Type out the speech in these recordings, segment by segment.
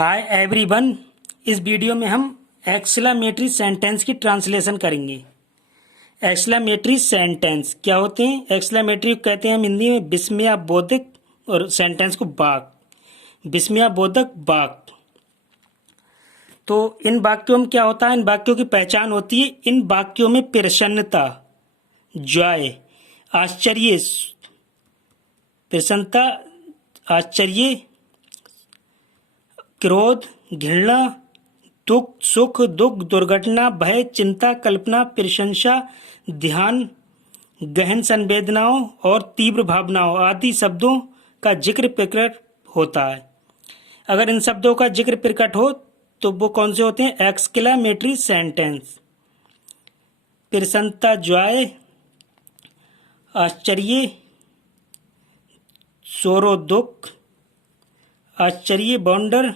Hi everyone. इस video में हम एक्सक्लेमेटरी सेंटेंस की ट्रांसलेशन करेंगे। एक्सक्लेमेटरी सेंटेंस क्या होते हैं? एक्सक्लेमेटरी कहते हैं हम हिंदी में विस्मयाबोधक, और सेंटेंस को वाक, विस्मयाबोधक वाक। तो इन वाक्यों में क्या होता है? इन वाक्यों की पहचान होती है, इन वाक्यों में प्रसन्नता, जॉय, आश्चर्य, प्रसन्नता, आश्चर्य, क्रोध, घृणा, दुख, सुख, दुख, दुर्घटना, भय, चिंता, कल्पना, प्रशंसा, ध्यान, गहन संवेदनाओं और तीव्र भावनाओं आदि शब्दों का जिक्र प्रकट होता है। अगर इन शब्दों का जिक्र प्रकट हो तो वो कौन से होते हैं? Exclamatory sentence. प्रसन्नता, जॉय, आश्चर्य, सोरो, दुख, आश्चर्य, वंडर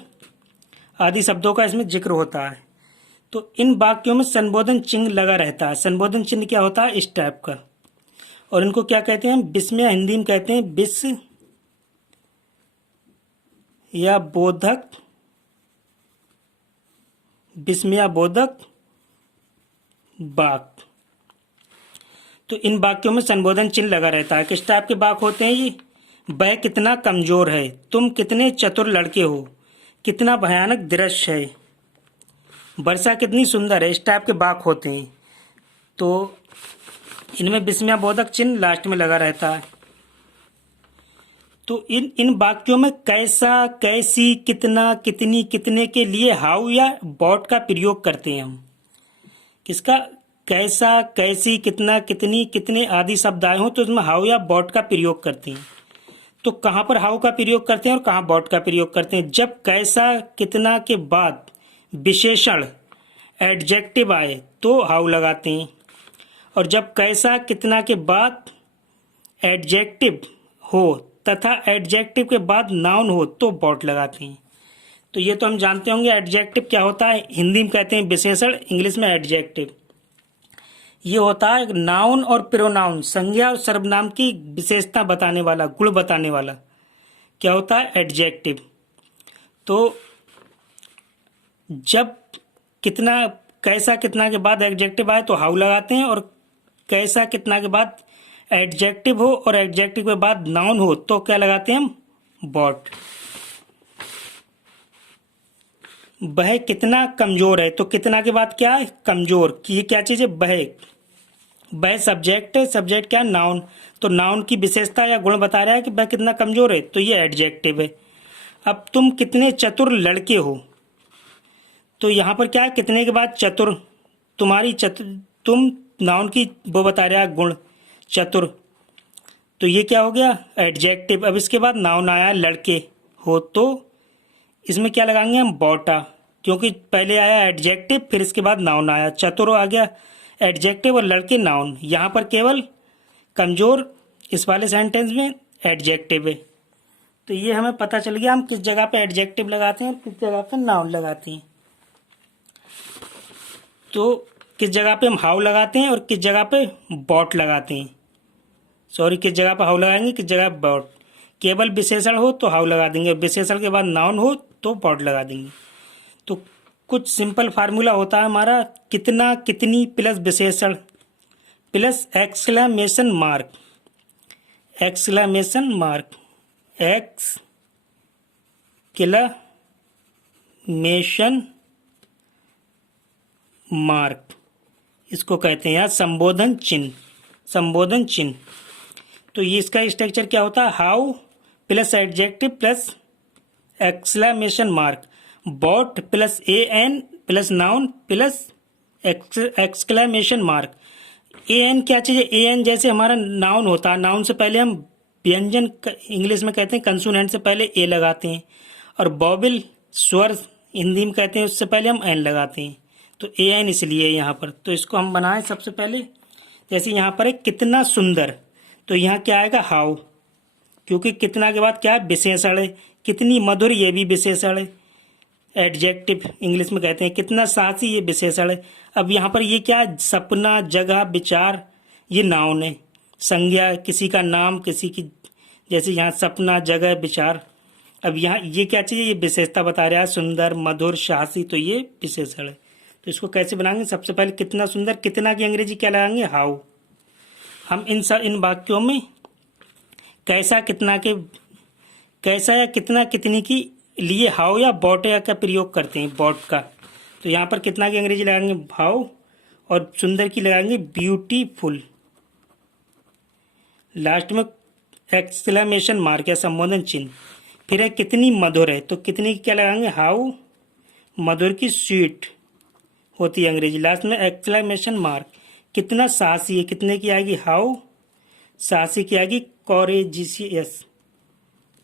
आदि शब्दों का इसमें जिक्र होता है। तो इन वाक्यों में संबोधन चिन्ह लगा रहता है। संबोधन चिन्ह क्या होता है? इस टाइप का। और इनको क्या कहते हैं? विस्मय, हिंदी में कहते हैं विस्म या बोधक, विस्मयाबोधक वाक। तो इन वाक्यों में संबोधन चिन्ह लगा रहता है। किस टाइप के वाक होते हैं ये? वह कितना कमजोर है, तुम कितने चतुर लड़के हो, कितना भयानक दृश्य है, वर्षा कितनी सुंदर है, इस टाइप के वाक होते हैं। तो इनमें विस्मयाबोधक चिन्ह लास्ट में लगा रहता है। तो इन वाक्यों में कैसा, कैसी, कितना, कितनी, कितने के लिए हाउ या बॉट का प्रयोग करते हैं हम। किसका? कैसा, कैसी, कितना, कितनी, कितने आदि शब्द आए हों तो इसमें हाउ या बॉट का प्रयोग करते हैं। तो कहाँ पर हाउ का प्रयोग करते हैं और कहाँ बॉट का प्रयोग करते हैं? जब कैसा, कितना के बाद विशेषण एडजेक्टिव आए तो हाउ लगाते हैं, और जब कैसा, कितना के बाद एडजेक्टिव हो तथा एडजेक्टिव के बाद नाउन हो तो बॉट लगाते हैं। तो ये तो हम जानते होंगे एडजेक्टिव क्या होता है। हिंदी में कहते हैं विशेषण, इंग्लिश में एडजेक्टिव। ये होता है नाउन और प्रोनाउन, संज्ञा और सर्वनाम की विशेषता बताने वाला, गुण बताने वाला क्या होता है? एडजेक्टिव। तो जब कितना, कैसा, कितना के बाद एडजेक्टिव आए तो हाउ लगाते हैं, और कैसा, कितना के बाद एडजेक्टिव हो और एडजेक्टिव के बाद नाउन हो तो क्या लगाते हैं हम? बॉट। वह कितना कमजोर है, तो कितना के बाद क्या है? कमजोर। ये क्या चीज है? वह सब्जेक्ट है, सब्जेक्ट क्या? नाउन। तो नाउन की विशेषता या गुण बता रहा है कि वह कितना कमजोर है, तो ये एडजेक्टिव है। अब तुम कितने चतुर लड़के हो, तो यहां पर क्या है? कितने के बाद चतुर, तुम्हारी तुम नाउन की वो बता रहा है गुण, चतुर। तो ये क्या हो गया? एडजेक्टिव। अब इसके बाद नाउन आया लड़के हो, तो इसमें क्या लगाएंगे हम? बॉटा, क्योंकि पहले आया एडजेक्टिव फिर इसके बाद नाउन आया। चतुर आ गया एडजेक्टिव और लड़के नाउन। यहाँ पर केवल कमजोर इस वाले सेंटेंस में एडजेक्टिव है। तो ये हमें पता चल गया हम किस जगह पे एडजेक्टिव लगाते हैं और किस जगह पे नाउन लगाते हैं। तो किस जगह पे हम हाउ लगाते हैं और किस जगह पे बॉट लगाते हैं। सॉरी, किस जगह पे हाउ लगाएंगे, किस जगह बॉट। केवल विशेषण हो तो हाउ लगा देंगे, विशेषण के बाद नाउन हो तो बॉट लगा देंगे। तो कुछ सिंपल फार्मूला होता है हमारा, कितना, कितनी प्लस विशेषण plus exclamation mark, exclamation mark, exclamation mark, इसको कहते हैं यार संबोधन चिन्ह, संबोधन चिन्ह। तो ये इसका स्ट्रक्चर क्या होता है? How plus adjective plus exclamation mark, what plus an plus noun plus exclamation mark. An क्या चीज़ है? एन जैसे हमारा नाउन होता है, नाउन से पहले हम व्यंजन, इंग्लिश में कहते हैं कंसोनेंट से पहले ए लगाते हैं, और बॉबिल स्वर हिंदी में कहते हैं उससे पहले हम एन लगाते हैं। तो ए एन इसलिए यहाँ पर। तो इसको हम बनाएं सबसे पहले। जैसे यहाँ पर है कितना सुंदर, तो यहाँ क्या आएगा? हाउ, क्योंकि कितना के बाद क्या है? विशेषण है। कितनी मधुर, ये भी विशेषण है, एडजेक्टिव इंग्लिश में कहते हैं। कितना साहसी, ये विशेषण है। अब यहाँ पर ये क्या है? सपना, जगह, विचार, ये नाउन है। संज्ञा, किसी का नाम, किसी की, जैसे यहाँ सपना, जगह, विचार। अब यहाँ ये क्या चाहिए, ये विशेषता बता रहा है, सुंदर, मधुर, साहसी, तो ये विशेषण है। तो इसको कैसे बनाएंगे, सबसे पहले कितना सुंदर, कितना की अंग्रेजी क्या लगाएंगे, हाउ। हम इन वाक्यों में कैसा या कितना कितनी की लिए हाउ या बॉट या का प्रयोग करते हैं, बॉट का। तो यहाँ पर कितना की अंग्रेजी लगाएंगे हाउ, और सुंदर की लगाएंगे ब्यूटीफुल। लास्ट में एक्सक्लेमेशन मार्क या संबोधन चिन्ह। फिर है कितनी मधुर है, तो कितनी की क्या लगाएंगे हाउ, मधुर की स्वीट होती है अंग्रेजी। लास्ट में एक्सक्लेमेशन मार्क। कितना साहसी है, कितने की आएगी हाउ, साहसी की आएगी कोरेजियस,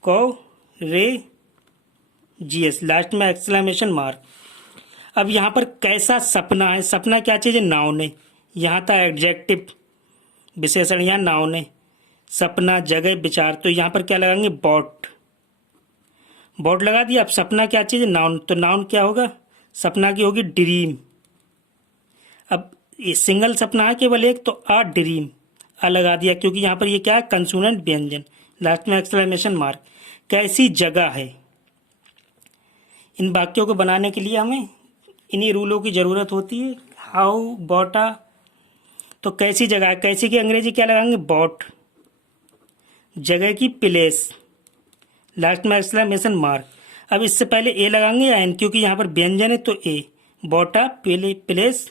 कोरेजियस। लास्ट में एक्सक्लेमेशन मार्क। अब यहाँ पर कैसा सपना है, सपना क्या चीज़ है, नाउन है। यहाँ था एडजेक्टिव विशेषण, यहाँ नाउन है। सपना, जगह, विचार, तो यहाँ पर क्या लगाएंगे बॉट, बॉट लगा दिया। अब सपना क्या चीज़ है, नाउन, तो नाउन क्या होगा, सपना की होगी ड्रीम। अब ये सिंगल सपना है केवल एक, तो आ ड्रीम, आ लगा दिया क्योंकि यहाँ पर ये क्या है कंसोनेंट व्यंजन। लास्ट में एक्सक्लेमेशन मार्क। कैसी जगह है, इन वाक्यों को बनाने के लिए हमें इन्हीं रूलों की ज़रूरत होती है, हाउ, बॉटा। तो कैसी जगह है, कैसी की अंग्रेजी क्या लगाएंगे बॉट, जगह की प्लेस, लास्ट में एक्सक्लेमेशन मार्क। अब इससे पहले ए लगाएंगे या एन, क्योंकि यहाँ पर व्यंजन है तो ए, बॉटा प्लेस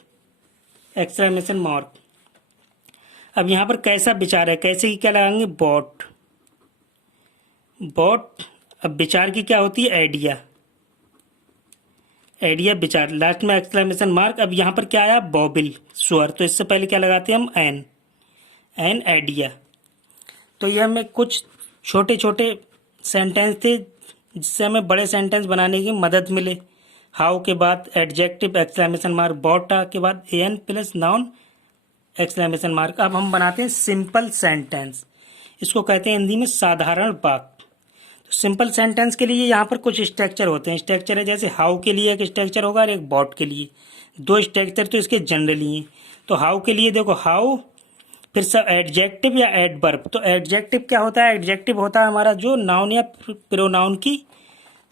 एक्सक्लेमेशन मार्क। अब यहाँ पर कैसा विचार है, कैसे की क्या लगाएंगे बॉट, बॉट। अब विचार की क्या होती है आइडिया, आइडिया विचार, लास्ट में एक्सक्लेमेशन मार्क। अब यहाँ पर क्या आया बॉबिल स्वर, तो इससे पहले क्या लगाते हैं हम एन आइडिया। तो यह हमें कुछ छोटे छोटे सेंटेंस थे जिससे हमें बड़े सेंटेंस बनाने की मदद मिले। हाउ के बाद एडजेक्टिव एक्सक्लेमेशन मार्क, बॉटा के बाद an plus noun exclamation mark. अब हम बनाते हैं सिंपल सेंटेंस, इसको कहते हैं हिंदी में साधारण वाक्य। तो सिंपल सेंटेंस के लिए यहाँ पर कुछ स्ट्रक्चर होते हैं। स्ट्रक्चर है जैसे हाउ के लिए एक स्ट्रक्चर होगा और एक बॉट के लिए, दो स्ट्रक्चर तो इसके जनरली हैं। तो हाउ के लिए देखो हाउ, फिर सब एडजेक्टिव या एडवर्ब। तो एडजेक्टिव क्या होता है, एडजेक्टिव होता है हमारा जो नाउन या प्रोनाउन की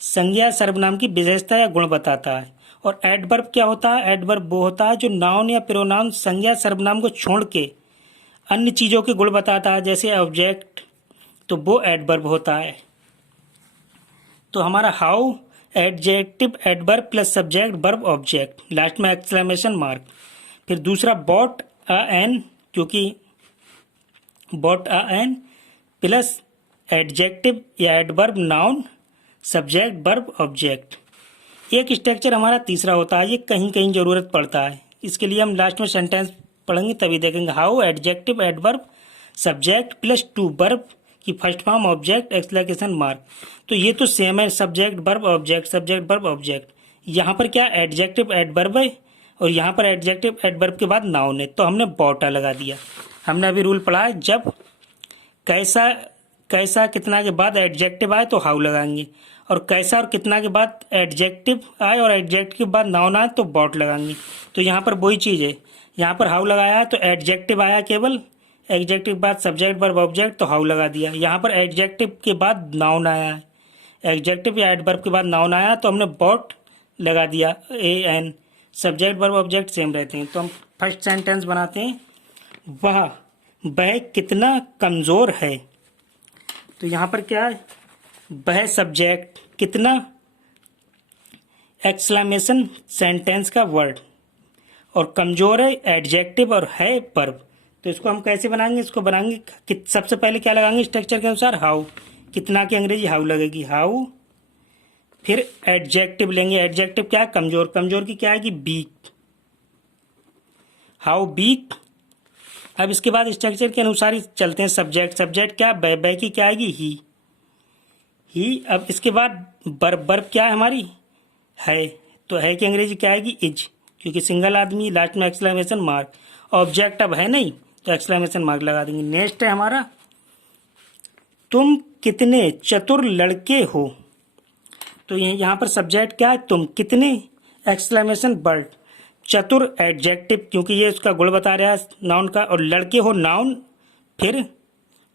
संज्ञा सर्वनाम की विशेषता या गुण बताता है। और एडवर्ब क्या होता है, एडवर्ब वो होता है जो नाउन या प्रोनाउन संज्ञा सर्वनाम को छोड़ के अन्य चीज़ों के गुण बताता है, जैसे ऑब्जेक्ट, तो वो एडवर्ब होता है। तो हमारा how adjective adverb plus subject verb object, last में एक्सक्लेमेशन मार्क। फिर दूसरा बॉट एन, क्योंकि बॉट एन प्लस एडजेक्टिव या adverb noun subject verb object. एक स्ट्रक्चर हमारा तीसरा होता है, ये कहीं कहीं ज़रूरत पड़ता है, इसके लिए हम लास्ट में सेंटेंस पढ़ेंगे तभी देखेंगे। How adjective adverb subject plus to verb की first form object exclamation mark. तो ये तो सेम है, subject verb object, subject verb object. यहाँ पर क्या एडजेक्टिव एडवर्ब है और यहाँ पर एडजेक्टिव एडवर्ब के बाद नाउन है, तो हमने बॉटा लगा दिया। हमने अभी रूल पढ़ा है, जब कैसा कितना के बाद एडजेक्टिव आए तो हाउ लगाएंगे, और कैसा और कितना के बाद एडजेक्टिव आए और एडजेक्टिव के बाद नाउन आए तो बॉट लगाएंगे। तो यहाँ पर वही चीज़ है, यहाँ पर हाउ लगाया है तो एडजेक्टिव आया केवल, एडजेक्टिव के बाद सब्जेक्ट वर्ब ऑब्जेक्ट तो हाउ लगा दिया। यहाँ पर एडजेक्टिव के बाद नाउन आया है, एडजेक्टिव या एडवर्ब के बाद नाउन आया तो हमने बॉट लगा दिया, a an. Subject verb object same रहते हैं। तो हम फर्स्ट सेंटेंस बनाते हैं, वह कितना कमज़ोर है। तो यहाँ पर क्या है, वह सब्जेक्ट, कितना एक्सक्लेमेशन सेंटेंस का वर्ड, और कमज़ोर है एडजेक्टिव और है वर्ब। तो इसको हम कैसे बनाएंगे, इसको बनाएंगे सबसे पहले क्या लगाएंगे स्ट्रक्चर के अनुसार हाउ, कितना की अंग्रेजी हाउ लगेगी हाउ। फिर एडजेक्टिव लेंगे, एडजेक्टिव क्या है कमज़ोर, कमज़ोर की क्या आएगी वीक, हाउ वीक। अब इसके बाद स्ट्रक्चर के अनुसार ही चलते हैं। सब्जेक्ट, सब्जेक्ट क्या बै की क्या आएगी ही। अब इसके बाद वर्ब क्या है हमारी है, तो है की अंग्रेजी क्या आएगी इज, क्योंकि सिंगल आदमी, लास्ट में एक्सक्लेमेशन मार्क। ऑब्जेक्ट अब है नहीं तो एक्सक्लेमेशन मार्क लगा देंगे। नेक्स्ट है हमारा, तुम कितने चतुर लड़के हो। तो यहाँ पर सब्जेक्ट क्या है तुम, कितने एक्सक्लेमेशन वर्ड, चतुर एडजेक्टिव क्योंकि ये उसका गुण बता रहा है नाउन का, और लड़के हो नाउन, फिर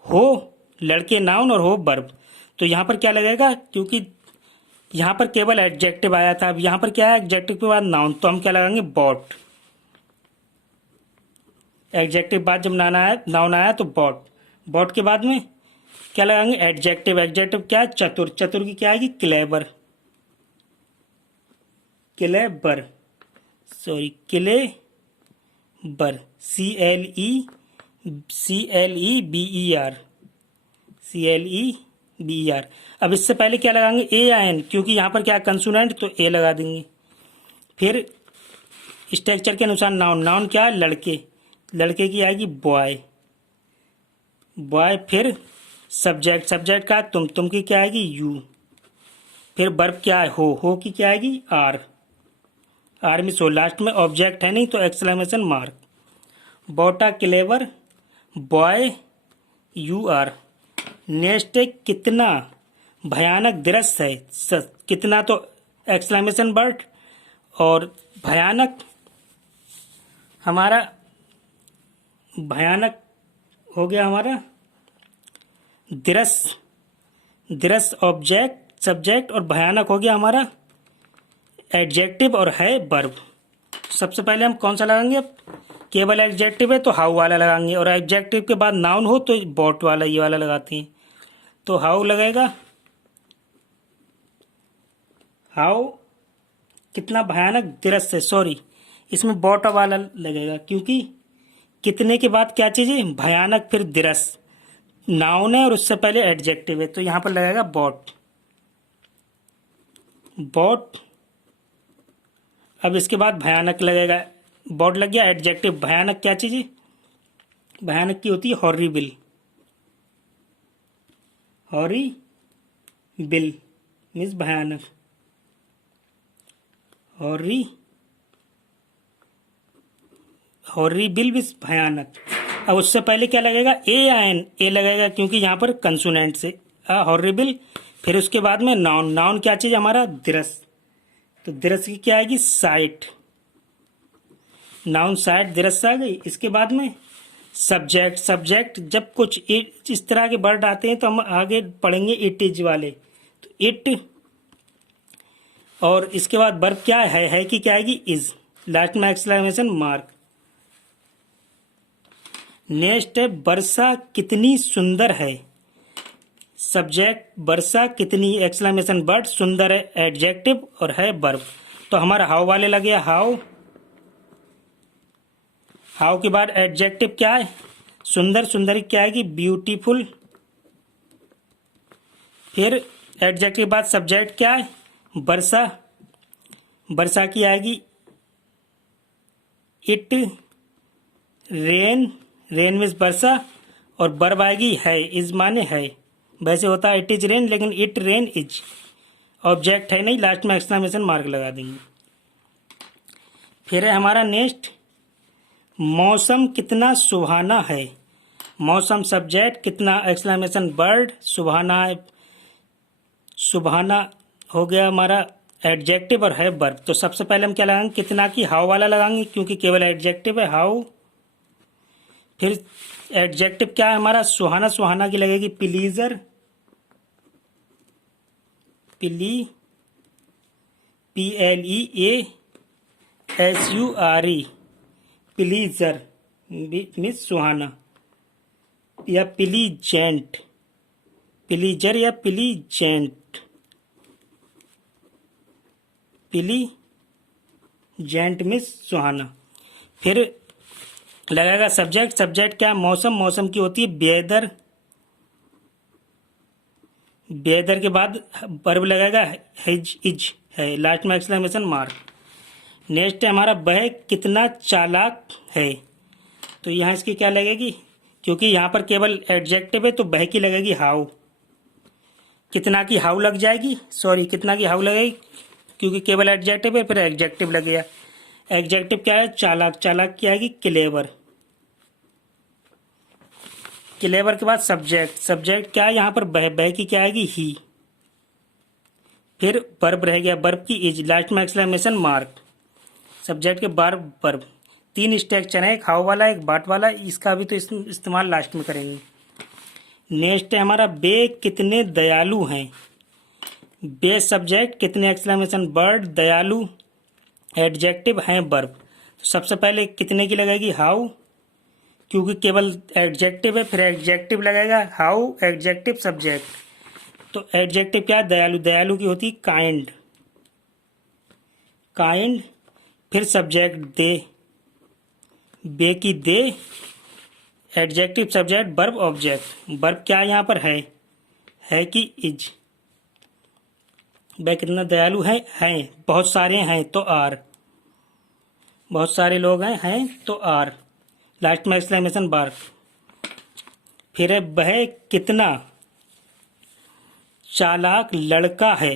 हो लड़के नाउन और हो वर्ब। तो यहाँ पर क्या लगेगा, क्योंकि यहाँ पर केवल एडजेक्टिव आया था, अब यहाँ पर क्या है, एडजेक्टिव के बाद नाउन, तो हम क्या लगाएंगे, बॉट। एडजेक्टिव बाद जब नाउन आया तो बॉट। बॉट के बाद में क्या लगाएंगे, एडजेक्टिव। एडजेक्टिव क्या है, चतुर। चतुर की क्या आएगी, clever. Kleber, sorry, Kleber, CLEBER, CLEBER। अब इससे पहले क्या लगाएंगे, ए या एन, क्योंकि यहाँ पर क्या कंसोनेंट, तो ए लगा देंगे। फिर स्ट्रक्चर के अनुसार नाउन। नाउन क्या है, लड़के। लड़के की आएगी बॉय, बॉय। फिर सब्जेक्ट। सब्जेक्ट का तुम। तुम की क्या आएगी, यू। फिर वर्ब क्या है, हो की क्या आएगी, आर। आर में सो, लास्ट में ऑब्जेक्ट है नहीं तो exclamation mark. What a, clever, boy, you are. Next है कितना भयानक दृश्य है। कितना तो एक्सक्लेमेशन वर्ड, और भयानक हमारा, भयानक हो गया हमारा दृश्य। दृश्य ऑब्जेक्ट सब्जेक्ट, और भयानक हो गया हमारा एडजेक्टिव, और है वर्ब। सबसे पहले हम कौन सा लगाएंगे, केवल एडजेक्टिव है तो हाउ वाला लगाएंगे, और एडजेक्टिव के बाद नाउन हो तो बॉट वाला, ये वाला लगाते हैं। तो हाउ लगेगा, हाउ कितना भयानक दृश्य है, सॉरी, इसमें बॉट वाला लगेगा, क्योंकि कितने के बाद क्या चीज है, भयानक, फिर दृश्य नाउन है और उससे पहले एडजेक्टिव है, तो यहां पर लगेगा बॉट। बॉट। अब इसके बाद भयानक लगेगा, बॉट लग गया, एडजेक्टिव। भयानक क्या चीज है, भयानक की होती है हॉरिबल। हॉरिबल मीन्स भयानक। हॉरिबल मीन्स भयानक। अब उससे पहले क्या लगेगा, ए या एन। ए लगेगा क्योंकि यहाँ पर कंसोनेंट से हॉरिबल। फिर उसके बाद में नाउन। नाउन क्या चीज हमारा, दृश्य। तो दृश्य की क्या आएगी, साइट। नाउन साइट, दृश्य आ गई। इसके बाद में सब्जेक्ट। सब्जेक्ट जब कुछ इस तरह के वर्ड आते हैं तो हम आगे पढ़ेंगे इट इज वाले, तो इट। और इसके बाद वर्ब क्या है कि क्या आएगी, इज। लास्ट में एक्सक्लेमेशन मार्क। नेक्स्ट है वर्षा कितनी सुंदर है। सब्जेक्ट वर्षा कितनी, एक्सक्लेमेशन वर्ड, सुंदर है एडजेक्टिव, और है वर्ब। तो हमारा हाउ वाले लगे, हाउ। हाउ के बाद एडजेक्टिव क्या है, सुंदर। सुंदर की क्या आएगी, ब्यूटीफुल। फिर एडजेक्टिव के बाद सब्जेक्ट क्या है, वर्षा। वर्षा की आएगी इट। रेन, रेन मीन्स वर्षा, और वर्ब आएगी है, इज माने है। वैसे होता है इट इज रेन, लेकिन इट रेन इज। ऑब्जेक्ट है नहीं, लास्ट में एक्सक्लेमेशन मार्क लगा देंगे। फिर है हमारा नेक्स्ट, मौसम कितना सुहाना है। मौसम सब्जेक्ट, कितना एक्सक्लेमेशन वर्ड, सुहाना। सुहाना हो गया हमारा एडजेक्टिव, और है वर्ब। तो सबसे पहले हम क्या लगाएंगे, कितना की हाउ वाला लगाएंगे, क्योंकि केवल एडजेक्टिव है, हाउ। फिर एडजेक्टिव क्या है हमारा, सुहाना। सुहाना की लगेगी प्लीजर, PLEASURE, प्लीजर मीन्स सुहाना, या प्लीजेंट। प्लीजर या प्लीजेंट, प्लीजेंट मीन्स सुहाना। फिर लगेगा सब्जेक्ट। सब्जेक्ट क्या है, मौसम। मौसम की होती है वेदर। वेदर के बाद वर्ब लगेगा हिज, इज, है। लास्ट में एक्सक्लेमेशन मार्क। नेक्स्ट है हमारा, वह कितना चालाक है। तो यहाँ इसकी क्या लगेगी, क्योंकि यहाँ पर केवल एडजेक्टिव है तो वह की लगेगी हाउ। कितना की हाउ लग जाएगी, सॉरी, कितना की हाउ लगेगी, क्योंकि केवल एडजेक्टिव है, फिर एडजेक्टिव लगेगा। एडजेक्टिव क्या है, चालाक। चालाक की आएगी क्लेवर। क्लेवर के बाद सब्जेक्ट। सब्जेक्ट क्या है यहाँ पर, बह की क्या आएगी, ही। फिर वर्ब रह गया, वर्ब की इज। लास्ट में एक्सक्लेमेशन मार्क। सब्जेक्ट के वर्ब, वर्ब। 3 स्ट्रक्चर है, एक हाउ वाला, एक बाट वाला। इसका भी तो इस्तेमाल लास्ट में करेंगे। नेक्स्ट है हमारा वे कितने दयालु हैं। बे सब्जेक्ट, कितने एक्सक्लेमेशन वर्ड, दयालु एडजेक्टिव हैं वर्ब। तो सबसे पहले कितने की लगेगी हाउ, क्योंकि केवल एडजेक्टिव है, फिर एडजेक्टिव लगेगा हाउ एडजेक्टिव सब्जेक्ट। तो एडजेक्टिव क्या है, दयालु, दयालु की होती काइंड, काइंड, फिर सब्जेक्ट दे, बे की they, adjective subject verb object. Verb क्या यहाँ पर है कि इज। वह कितना दयालु है, हैं, बहुत सारे हैं तो आर, बहुत सारे लोग हैं तो आर, लास्ट में एक्सक्लेमेशन वर्ब। फिर है वह कितना चालाक लड़का है।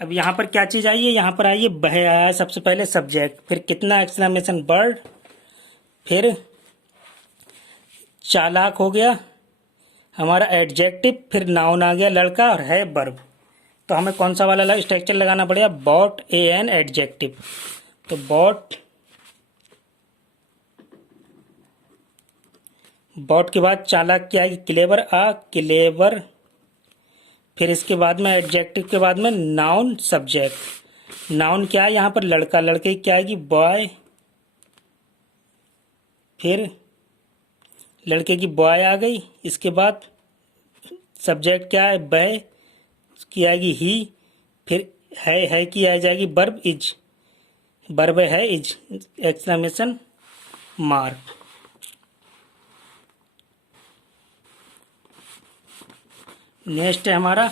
अब यहाँ पर क्या चीज़ आई है, यहाँ पर आई है वह आया है सबसे पहले सब्जेक्ट, फिर कितना एक्सक्लेमेशन वर्ड, फिर चालाक हो गया हमारा एडजेक्टिव, फिर नाउन आ गया लड़का और है वर्ब। तो हमें कौन सा वाला स्ट्रक्चर लगाना पड़ेगा, बॉट ए एन एडजेक्टिव। तो बॉट के बाद चालाक क्या आएगी, क्लेवर, क्लेवर, फिर इसके बाद में एडजेक्टिव के बाद में नाउन सब्जेक्ट। नाउन क्या है यहाँ पर, लड़का, लड़के की क्या आएगी, बॉय, फिर लड़के की बॉय आ गई। इसके बाद सब्जेक्ट क्या है, वह की आएगी ही, फिर है की आ जाएगी वर्ब इज, वर्ब है इज एक्सक्लेमेशन मार्क। नेक्स्ट है हमारा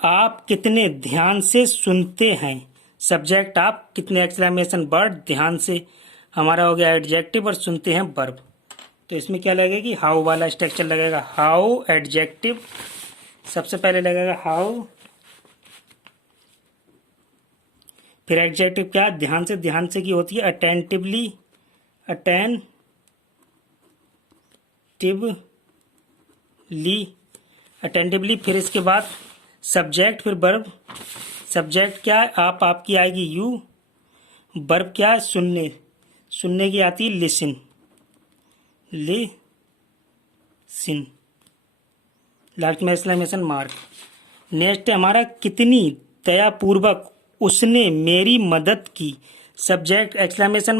आप कितने ध्यान से सुनते हैं। सब्जेक्ट आप, कितने एक्सक्लेमेशन वर्ड, ध्यान से हमारा हो गया एडजेक्टिव और सुनते हैं वर्ब। तो इसमें क्या लगेगी, हाउ वाला स्ट्रक्चर लगेगा, हाउ एडजेक्टिव, सबसे पहले लगेगा हाउ, फिर एडजेक्टिव क्या, ध्यान से, ध्यान से की होती है अटेंटिवली, अटेंटिवली, फिर इसके बाद सब्जेक्ट, फिर वर्ब। सब्जेक्ट क्या है, आप, आपकी आएगी यू, वर्ब क्या है, सुनने, सुनने की आती है लिसन, लास्ट में एक्सक्लेमेशन मार्क। नेक्स्ट है हमारा कितनी दयापूर्वक उसने मेरी मदद की। सब्जेक्ट एक्सक्लेमेशन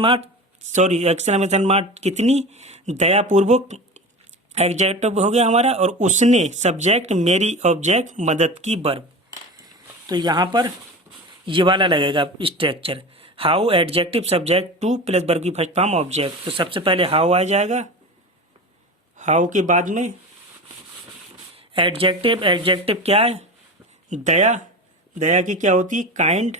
मार्क, कितनी दयापूर्वक एडजेक्टिव हो गया हमारा, और उसने सब्जेक्ट, मेरी ऑब्जेक्ट, मदद की वर्ब। तो यहाँ पर ये वाला लगेगा structure, how adjective subject two plus verb की फर्स्ट फॉर्म ऑब्जेक्ट। तो सबसे पहले हाउ आ जाएगा, हाउ के बाद में एडजेक्टिव, एडजेक्टिव क्या है, दया, दया की क्या होती है काइंड,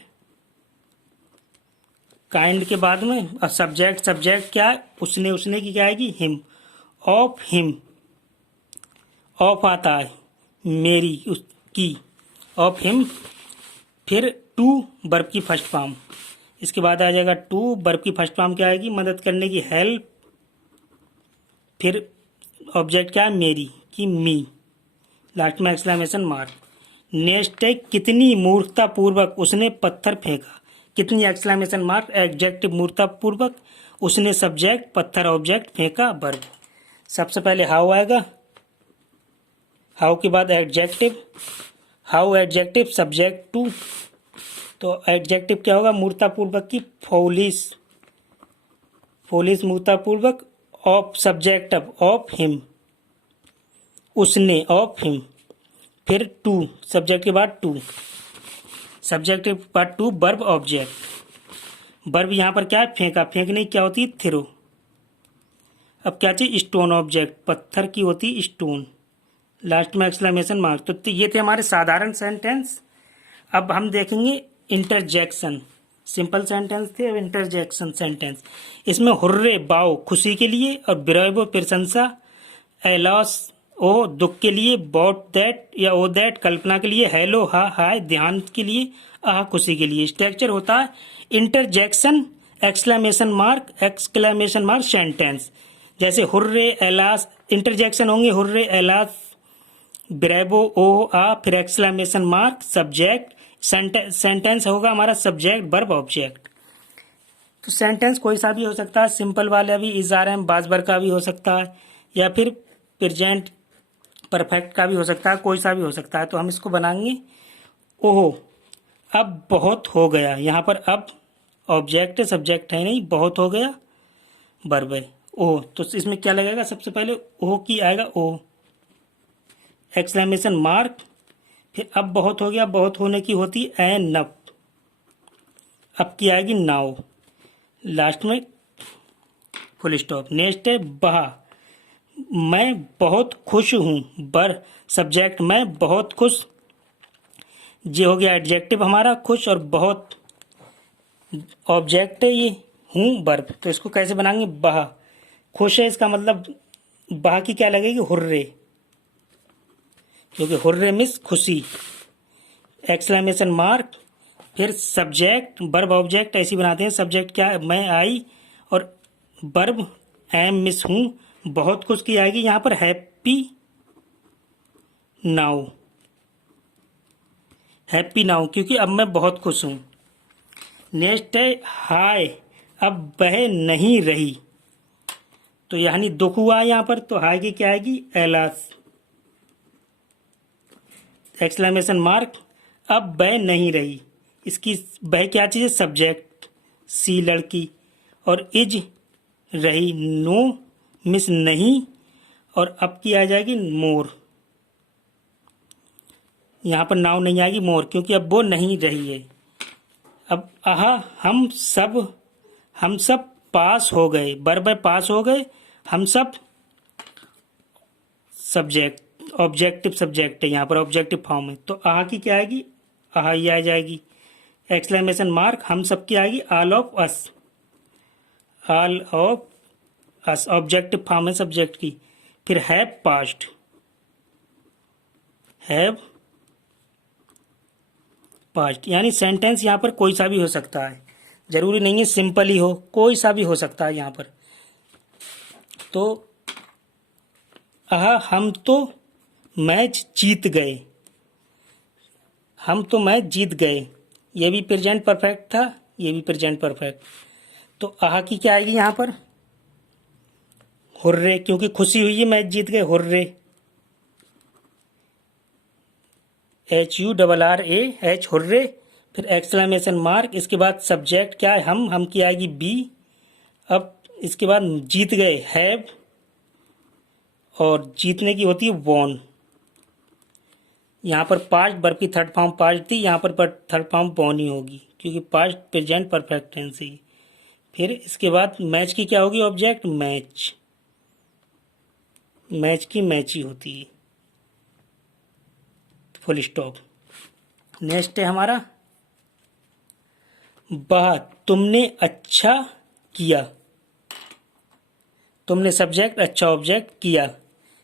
काइंड के बाद में और सब्जेक्ट, सब्जेक्ट क्या है उसने, उसने की क्या आएगी हिम, ऑफ हिम, ऑफ आता है मेरी, उसकी, ऑफ हिम, फिर टू वर्ब की फर्स्ट फॉर्म। इसके बाद आ जाएगा टू, वर्ब की फर्स्ट फॉर्म क्या आएगी, मदद करने की, हेल्प, फिर ऑब्जेक्ट क्या है मेरी की मी, लास्ट में एक्सक्लेमेशन मार्क। नेक्स्ट है कितनी मूर्खतापूर्वक उसने पत्थर फेंका। कितनी एक्सक्लेमेशन मार्क, एडजेक्टिव मूर्खतापूर्वक, उसने सब्जेक्ट, पत्थर ऑब्जेक्ट, फेंका वर्ब। सबसे पहले हाउ आएगा, हाउ के बाद adjective, how adjective subject to. तो एडजेक्टिव क्या होगा, मूर्खतापूर्वक की फॉलिश, फॉलिश मूर्खतापूर्वक, ऑफ सब्जेक्ट ऑफ हिम, उसने, ऑफ हिम, फिर टू, सब्जेक्ट के बाद टू, सब्जेक्ट के बाद टू, वर्ब ऑब्जेक्ट। वर्ब यहाँ पर क्या है, फेंका, फेंकने की क्या होती है थ्रो। अब क्या चाहिए, स्टोन ऑब्जेक्ट, पत्थर की होती स्टोन, लास्ट में एक्सक्लेमेशन मार्क। तो ये थे हमारे साधारण सेंटेंस। अब हम देखेंगे इंटरजेक्शन। सिंपल सेंटेंस थे, अब इंटरजेक्शन सेंटेंस। इसमें हुर्रे बाओ खुशी के लिए, और ब्रेवो प्रशंसा, एलॉस ओ दुख के लिए, बॉट दैट या ओ दैट कल्पना के लिए, हेलो हा हाय ध्यान के लिए, आह खुशी के लिए। स्ट्रक्चर होता है इंटरजेक्शन, एक्सक्लेमेशन मार्क सेंटेंस। जैसे हुर्रे एलास, इंटरजेक्शन होंगे हुर्रे एलास ब्रेवो ओ आ, फिर एक्सक्लेमेशन मार्क सब्जेक्ट, सेंटेंस होगा हमारा सब्जेक्ट वर्ब ऑब्जेक्ट। तो सेंटेंस कोई सा भी हो सकता है, सिंपल वाला भी, इज़ आर एम बाजबर का भी हो सकता है, या फिर प्रेजेंट परफेक्ट का भी हो सकता है, कोई सा भी हो सकता है। तो हम इसको बनाएंगे ओहो अब बहुत हो गया। यहाँ पर अब ऑब्जेक्ट है, सब्जेक्ट है नहीं, बहुत हो गया वर्ब है। ओह, तो इसमें क्या लगेगा, सबसे पहले ओह की आएगा ओ, एक्सक्लेमेशन मार्क, फिर अब बहुत हो गया, बहुत होने की होती एन अप, अब की आएगी नाउ, लास्ट में फुल स्टॉप। नेक्स्ट है बहा, मैं बहुत खुश हूँ, बर सब्जेक्ट मैं बहुत खुश, ये हो गया एडजेक्टिव हमारा खुश, और बहुत ऑब्जेक्ट है ये, हूँ वर्ब। तो इसको कैसे बनाएंगे, बहा, खुश है इसका मतलब बहा की क्या लगेगी, हुर्रे, क्योंकि हुर्रे मीन्स खुशी, एक्सक्लेमेशन मार्क, फिर सब्जेक्ट वर्ब ऑब्जेक्ट ऐसी बनाते हैं। सब्जेक्ट क्या है, मैं आई, और वर्ब एम मिस हूँ, बहुत खुश की आएगी यहाँ पर हैप्पी नाउ, हैप्पी नाउ, क्योंकि अब मैं बहुत खुश हूँ। नेक्स्ट है हाय, अब वह नहीं रही, तो यानी दुख हुआ यहाँ पर, तो हाय की क्या आएगी, एलास, एक्सक्लेमेशन मार्क, अब वह नहीं रही, इसकी वह क्या चीज़ है, सब्जेक्ट, सी लड़की, और इज रही, नो मिस नहीं, और अब की आ जाएगी मोर, यहाँ पर नाउ नहीं आएगी, मोर, क्योंकि अब वो नहीं रही है। अब आहा हम सब पास हो गए, वर्ब है पास हो गए, हम सब सब्जेक्ट, ऑब्जेक्टिव सब्जेक्ट है यहाँ पर, ऑब्जेक्टिव फॉर्म है, तो आहा की क्या आएगी, आहा ही आ जाएगी, एक्सक्लेमेशन मार्क, हम सब की आएगी all of us, all of us objective form है सब्जेक्ट की। फिर हैव पास्ट, हैव पास्ट, यानी सेंटेंस यहाँ पर कोई सा भी हो सकता है, जरूरी नहीं है सिंपल ही हो, कोई सा भी हो सकता है यहाँ पर। तो हम तो मैच जीत गए, हम तो मैच जीत गए, ये भी प्रेजेंट परफेक्ट था, ये भी प्रेजेंट परफेक्ट। तो आहा की क्या आएगी यहाँ पर, हुर्रे, क्योंकि खुशी हुई है, मैच जीत गए, हुर्रे, HURRAH हुर्रे, फिर एक्सक्लेमेशन मार्क, इसके बाद सब्जेक्ट क्या है, हम की आएगी बी, अब इसके बाद जीत गए हैव, और जीतने की होती है वॉन, यहाँ पर पास्ट वर्ब की थर्ड फॉर्म पास्ट थी, यहाँ पर थर्ड फॉर्म वॉन ही होगी, क्योंकि पास्ट प्रेजेंट परफेक्ट टेंस ही। फिर इसके बाद मैच की क्या होगी, ऑब्जेक्ट मैच, मैच की मैच ही होती है, फुल स्टॉप। नेक्स्ट है हमारा वह तुमने अच्छा किया, तुमने सब्जेक्ट, अच्छा ऑब्जेक्ट, किया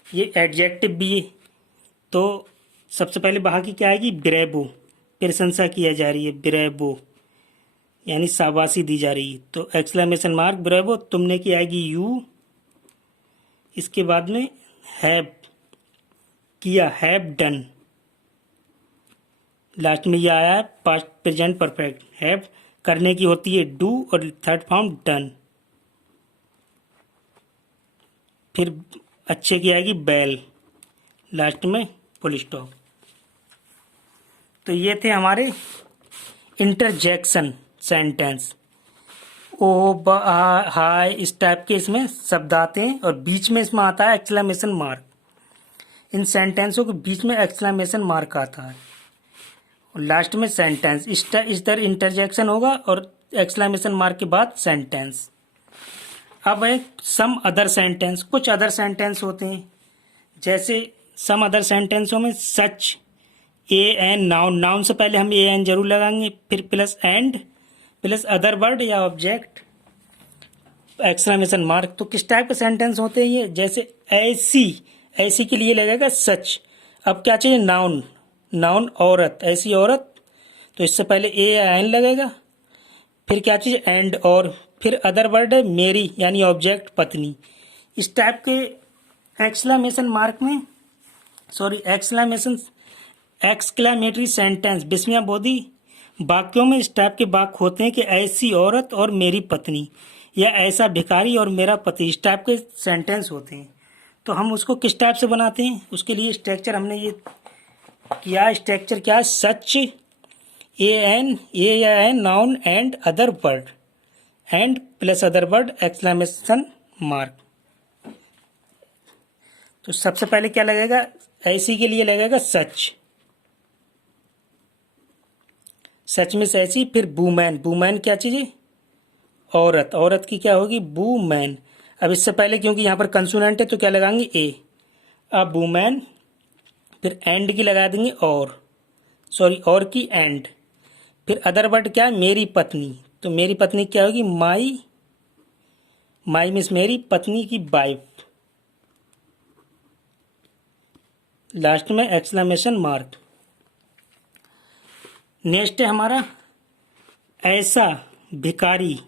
ये एडजेक्टिव भी है। तो सबसे पहले वहाँ की क्या आएगी, ब्रेवो, प्रशंसा किया जा रही है, ब्रेवो यानी शाबाशी दी जा रही है, तो एक्सक्लेमेशन मार्क ब्रेवो, तुमने की आएगी यू, इसके बाद में हैव किया, हैव डन, लास्ट में यह आया पास्ट प्रेजेंट परफेक्ट, हैव करने की होती है डू, और थर्ड फॉर्म डन। फिर अच्छे की आएगी बेल, लास्ट में फुल स्टॉप। तो ये थे हमारे इंटरजेक्शन सेंटेंस, ओ ब हाय, इस टाइप के इसमें शब्द आते हैं, और बीच में इसमें आता है एक्सक्लेमेशन मार्क, इन सेंटेंसों के बीच में एक्सक्लेमेशन मार्क आता है, और लास्ट में सेंटेंस, इस तरह इंटरजेक्शन होगा, और एक्सक्लेमेशन मार्क के बाद सेंटेंस। अब है सम अदर सेंटेंस, कुछ अदर सेंटेंस होते हैं, जैसे सम अदर सेंटेंसों में सच, AN नाउन, नाउन से पहले हम AN जरूर लगाएंगे, फिर plus and plus other word या ऑब्जेक्ट, एक्सक्लेमेशन मार्क। तो किस टाइप के सेंटेंस होते हैं ये, जैसे ऐसी, ऐसी के लिए लगेगा सच, अब क्या चाहिए, नाउन, नाउन औरत, ऐसी औरत, तो इससे पहले AN लगेगा, फिर क्या चीज़, एंड, और फिर अदर वर्ड है मेरी, यानी ऑब्जेक्ट पत्नी। इस टाइप के एक्सक्लेमेशन मार्क में, सॉरी एक्सक्लेमेटरी सेंटेंस, विस्मय बोधी वाक्यों में इस टाइप के वाक्य होते हैं कि ऐसी औरत और मेरी पत्नी, या ऐसा भिखारी और मेरा पति, इस टाइप के सेंटेंस होते हैं। तो हम उसको किस टाइप से बनाते हैं, उसके लिए स्ट्रक्चर हमने ये किया। स्ट्रक्चर क्या है, such an noun and other word and plus other word exclamation mark. तो सबसे पहले क्या लगेगा, ऐसी के लिए लगेगा सच, सच में ऐसी। फिर वुमेन, वुमेन क्या चीज़ है, औरत, औरत की क्या होगी वुमेन। अब इससे पहले क्योंकि यहाँ पर कंसोनेंट है तो क्या लगाएंगे ए। अब वुमेन, फिर एंड की लगा देंगे और की एंड। फिर अदर वर्ड क्या है, मेरी पत्नी, तो मेरी पत्नी क्या होगी माई, माई मीन्स मेरी पत्नी की वाइफ। लास्ट में एक्सक्लेमेशन मार्क। नेक्स्ट है हमारा ऐसा भिखारी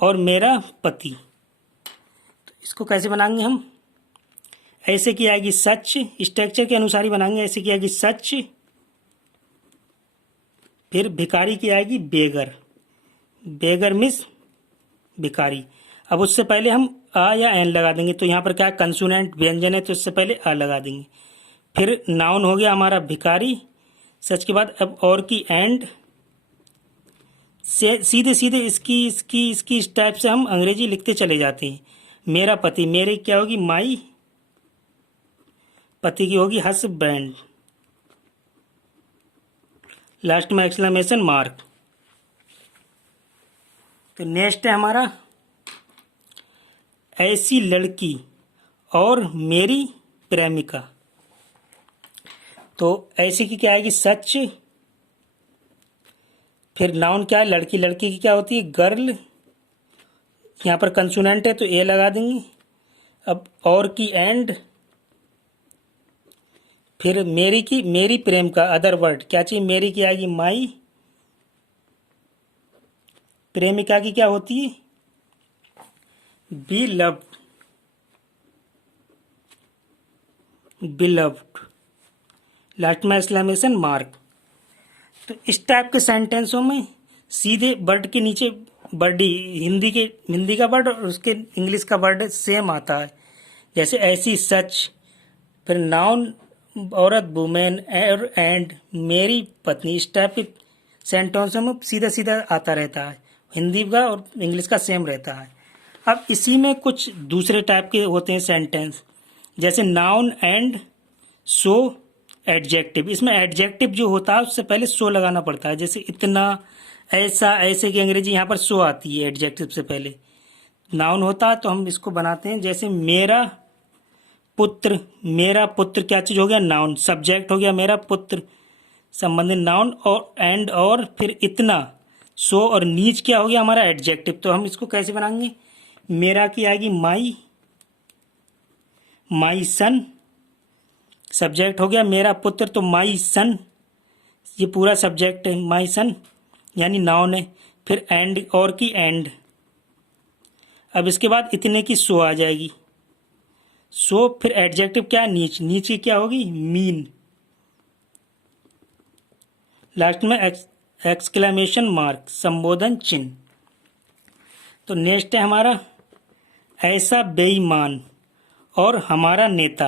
और मेरा पति। तो इसको कैसे बनाएंगे हम, ऐसे की आएगी सच, स्ट्रक्चर के अनुसार ही बनाएंगे। ऐसे की आएगी सच, फिर भिखारी की आएगी बेगर, बेगर मीन्स भिखारी। अब उससे पहले हम आ या एन लगा देंगे, तो यहाँ पर क्या कंसोनेंट व्यंजन है तो इससे पहले आ लगा देंगे। फिर नाउन हो गया हमारा भिखारी, सच के बाद अब और की एंड से सीधे सीधे इसकी इस टाइप से हम अंग्रेजी लिखते चले जाते हैं। मेरा पति, मेरे क्या होगी माई, पति की होगी हस्बैंड, लास्ट में एक्सक्लेमेशन मार्क। तो नेक्स्ट है हमारा ऐसी लड़की और मेरी प्रेमिका। तो ऐसी की क्या आएगी सच, फिर नाउन क्या है लड़की, लड़की की क्या होती है गर्ल, यहाँ पर कंसोनेंट है तो ए लगा देंगे। अब और की एंड, फिर मेरी की, मेरी प्रेम का अदर वर्ड क्या चाहिए, मेरी की आएगी माई, प्रेमिका की क्या होती है बी लव्ड, बिलव्ड, लास्ट में एक्सक्लेमेशन मार्क। तो इस टाइप के सेंटेंसों में सीधे वर्ड के नीचे वर्ड ही हिंदी का वर्ड और उसके इंग्लिश का वर्ड सेम आता है। जैसे ऐसी सच, फिर नाउन औरत वुमेन और एंड मेरी पत्नी, इस टाइप के सेंटेंसों में सीधा सीधा आता रहता है, हिंदी का और इंग्लिश का सेम रहता है। अब इसी में कुछ दूसरे टाइप के होते हैं सेंटेंस, जैसे नाउन एंड सो एडजेक्टिव। इसमें एडजेक्टिव जो होता है उससे पहले सो लगाना पड़ता है, जैसे इतना, ऐसा, ऐसे की अंग्रेजी यहाँ पर सो आती है एडजेक्टिव से पहले। नाउन होता है तो हम इसको बनाते हैं, जैसे मेरा पुत्र, मेरा पुत्र क्या चीज़ हो गया नाउन, सब्जेक्ट हो गया मेरा पुत्र संबंधित नाउन, और एंड और फिर इतना सो और नीच क्या हो गया हमारा एडजेक्टिव। तो हम इसको कैसे बनाएंगे, मेरा की आएगी माई, माई सन, सब्जेक्ट हो गया मेरा पुत्र तो माई सन, ये पूरा सब्जेक्ट है माई सन यानी नाउन है। फिर एंड और की एंड, अब इसके बाद इतने की सो आ जाएगी, सो फिर एडजेक्टिव क्या है नीच, नीच की क्या होगी मीन, लास्ट में एक्सक्लेमेशन मार्क, संबोधन चिन्ह। तो नेक्स्ट है हमारा ऐसा बेईमान और हमारा नेता।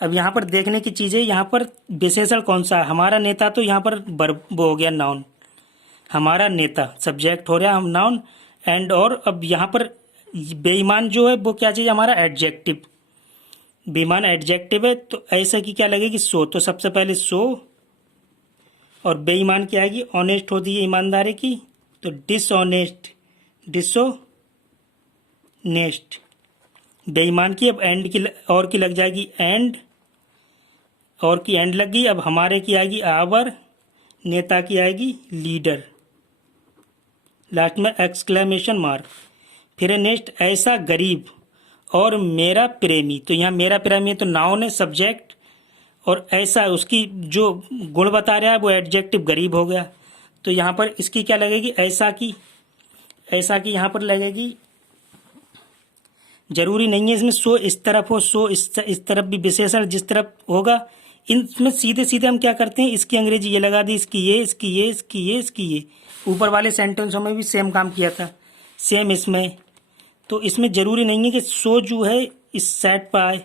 अब यहाँ पर देखने की चीज़ है, यहाँ पर विशेषण कौन सा है, हमारा नेता, तो यहाँ पर वो हो गया नाउन, हमारा नेता सब्जेक्ट हो रहा है नाउन एंड और। अब यहाँ पर बेईमान जो है वो क्या चीज़ हमारा एडजेक्टिव, बेईमान एडजेक्टिव है तो ऐसा की क्या लगेगी सो, तो सबसे पहले सो, और बेईमान क्या आएगी ऑनेस्ट होती है ईमानदारी की, तो डिसऑनेस्ट, डिसोनेस्ट बेईमान की। अब एंड की और की लग जाएगी एंड, और की एंड लग गई। अब हमारे की आएगी आवर, नेता की आएगी लीडर, लास्ट में एक्सक्लेमेशन मार्क। फिर नेक्स्ट ऐसा गरीब और मेरा प्रेमी, तो यहाँ मेरा प्रेमी है तो नाउन है सब्जेक्ट, और ऐसा उसकी जो गुण बता रहा है वो एडजेक्टिव गरीब हो गया। तो यहाँ पर इसकी क्या लगेगी ऐसा की, ऐसा की यहाँ पर लगेगी, जरूरी नहीं है इसमें सो इस तरफ हो, सो इस तरफ भी, विशेषण जिस तरफ होगा इनमें सीधे सीधे हम क्या करते हैं इसकी अंग्रेजी ये लगा दी, इसकी ये, इसकी ये, इसकी ये, इसकी ये। ऊपर वाले सेंटेंसों में भी सेम काम किया था, सेम इसमें। तो इसमें जरूरी नहीं है कि सो जो है इस साइड पर आए,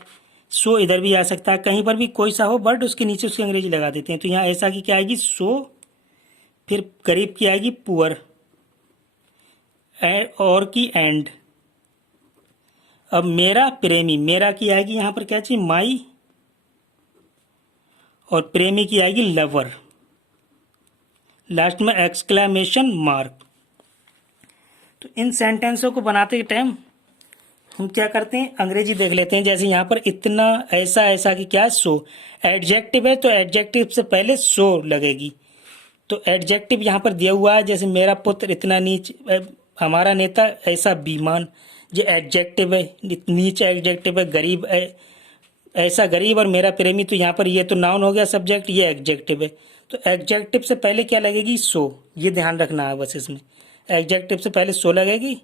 सो इधर भी आ सकता है, कहीं पर भी कोई सा हो वर्ड उसके नीचे उसकी अंग्रेजी लगा देते हैं। तो यहाँ ऐसा की क्या आएगी, सो, फिर गरीब की आएगी पुअर, और की एंड। अब मेरा प्रेमी, मेरा की आएगी यहाँ पर क्या चाहिए, माई, और प्रेमी की आएगी लवर, लास्ट में एक्सक्लेमेशन मार्क। तो इन सेंटेंसों को बनाते टाइम हम क्या करते हैं, अंग्रेजी देख लेते हैं। जैसे यहाँ पर इतना, ऐसा, ऐसा की क्या है, सो। एडजेक्टिव है तो एडजेक्टिव से पहले सो लगेगी। तो एडजेक्टिव यहाँ पर दिया हुआ है, जैसे मेरा पुत्र इतना नीच, हमारा नेता ऐसा बीमान, ये एडजेक्टिव है। नीच एडजेक्टिव है, गरीब ऐसा गरीब, और मेरा प्रेमी, तो यहाँ पर ये तो नाउन हो गया सब्जेक्ट, ये एडजेक्टिव है। तो एडजेक्टिव से पहले क्या लगेगी, सो। ये ध्यान रखना है बस, इसमें एडजेक्टिव से पहले सो लगेगी।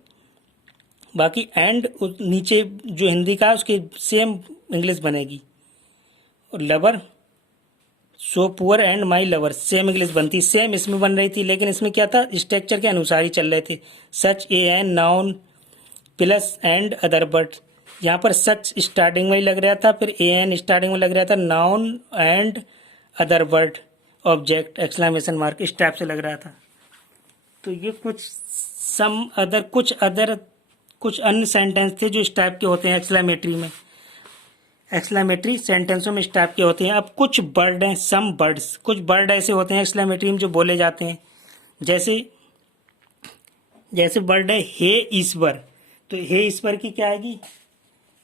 बाकी एंड नीचे जो हिंदी का है उसकी सेम इंग्लिश बनेगी। और lover, so poor and my lover, same English बनती, सेम इसमें बन रही थी। लेकिन इसमें क्या था, स्ट्रक्चर के अनुसार ही चल रहे थे। Such a an noun plus and other word. यहाँ पर सच स्टार्टिंग में ही लग रहा था, फिर ए एन स्टार्टिंग में लग रहा था, noun and other word object exclamation mark, इस टाइप से लग रहा था। तो ये कुछ अन्य सेंटेंस थे जो इस टाइप के होते हैं एक्सक्लेमेटरी में। एक्सक्लेमेटरी सेंटेंसों में इस टाइप के होते हैं। अब कुछ वर्ड हैं, सम वर्ड्स, कुछ वर्ड ऐसे होते हैं एक्सक्लेमेटरी में जो बोले जाते हैं। जैसे वर्ड है हे ईश्वर, तो हे ईश्वर की क्या आएगी,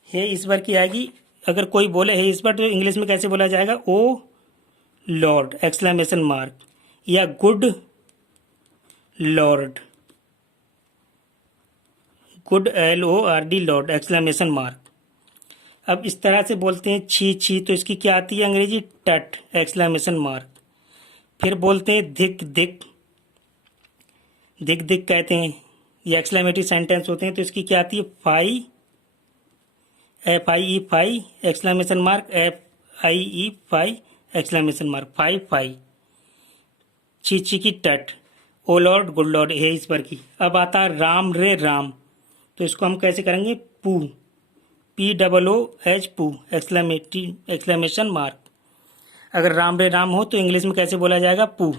हे ईश्वर की आएगी, अगर कोई बोले हे ईश्वर तो इंग्लिश में कैसे बोला जाएगा, ओ लॉर्ड एक्सक्लेमेशन मार्क, या good Lord, good LORD Lord exclamation mark. अब इस तरह से बोलते हैं छी छी, तो इसकी क्या आती है अंग्रेजी, टट एक्सक्लेमेशन मार्क। फिर बोलते हैं धिक धिक, धिक धिक कहते हैं, ये एक्सक्लेमेटरी सेंटेंस होते हैं। तो इसकी क्या आती है, fie, FIE fie exclamation mark, FIE fie exclamation mark, fie fie. छी छी की tut, oh lord good lord, हे ईश्वर की। अब आता है राम रे राम, तो इसको हम कैसे करेंगे, पू, POOH पू एक्सक्लेमेशन मार्क। अगर राम रे राम हो तो इंग्लिश में कैसे बोला जाएगा, पू।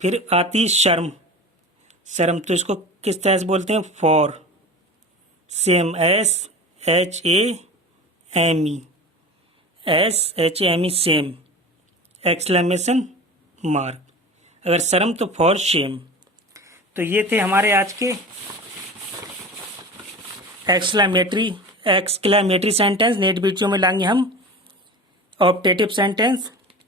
फिर आती शर्म, शर्म, तो इसको किस तरह से बोलते हैं, for, same, SHAME same exclamation mark. अगर शर्म तो फॉर शेम। तो ये थे हमारे आज के एक्सक्लेमेटरी सेंटेंस। नेट वीडियो में लाएंगे हम ऑप्टेटिव सेंटेंस।